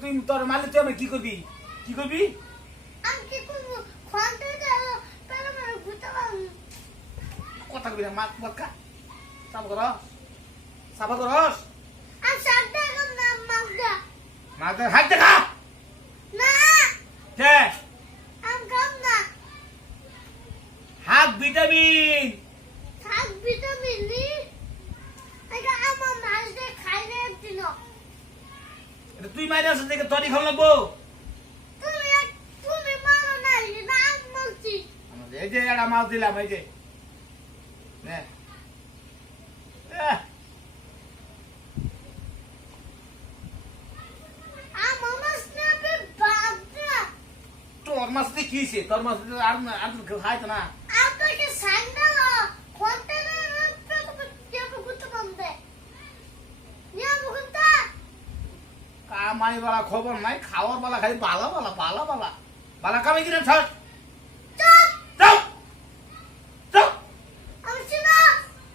তুই তোর মারলে তুই আমি কি করবি? কি করবি? আমি কি করবো? খন্তে গেল তাহলে মানে ঘুরতে পারবো। কথা কবি না মাত মত খা। সাবা করস? সাবা করস? আমি সাথে এখন নাম মাগদা। মাতে হাত দেখা। না কে? আমি খাম না। হাত ভিটামিন। শাক ভিটামিন নি এটা আমার মাছ দিয়ে খাই না দিন। এটা তুই মাইরে আসছিস দেখে তোরই খাওয়া লাগবো। তুমি মানো না এটা আমি বলছি। এই যে একটা মাছ দিলাম এই যে। নে। আমার মাছ নেবে বাদ না। তোর মাছ দিয়ে কি হয়েছে? তোর মাছ দিয়ে আর কেউ খাইতো না। আপনাকে সান্ডাল খন্তে গেল ঘুরতে পারবে। নিয়ে মুখটা কামাই বালা খবর নাই, খাওয়ার বালা খালি বালা বালা বালা বালা বালা কামাই কিনা ছাড়। চপ যাও যাও আমি চিনা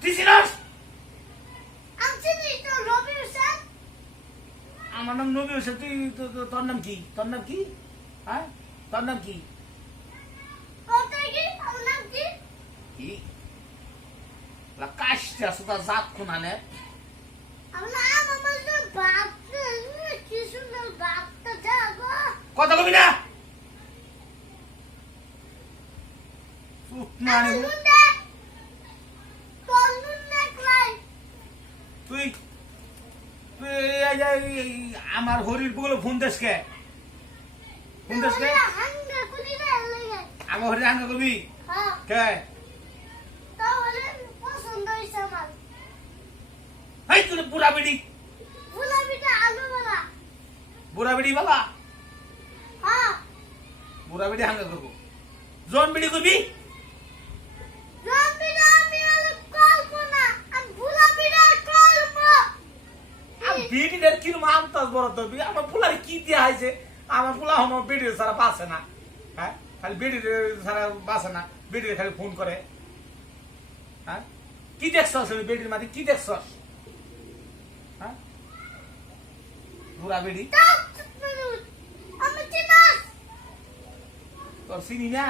তুই চিনস? আমি চিনি তো রবি হোসেন। আমার নাম নবী হোসেন। তুই তোর নাম কি? তোর নাম কি? হ্যাঁ তোর নাম কি? কোথায় কি আমার নাম কি? কি কাশতে আসো তার জাত কোনানে। আমার নাম আমার বাপ কি সুন্দর বাপটা যাবো। কথা কবি না। চুপ মানে তুই তুই আমার হরির বগুলো ফোন দেশকে ফোন দেশকে আমার হরির হাঙ্গা কবি কে? এই তুই বুড়া বিড়ি বুড়া বিড়ি বালা বুড়া বিড়ি হাঙ্গা করবো। জন বিড়ি করবি? বিড়িটার কিরম আমতাস বড় তবি আমার ফুলারে কি দিয়া হয়েছে? আমার ফুলা আমার বিড়ি ছাড়া বাঁচে না। হ্যাঁ খালি বিড়ি ছাড়া বাঁচে না। বিড়ি খালি ফোন করে। হ্যাঁ কি দেখছস বিড়ির মাঝে? কি দেখছস? হ্যাঁ বুড়া বিড়ি তোর চিনি না।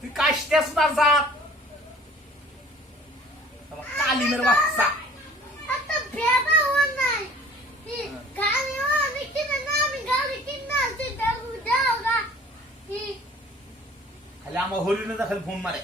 তুই কাশতে আসো তার জাত কালিমের বাচ্চা। খালি আমার হরিণে খালি ফোন মারে।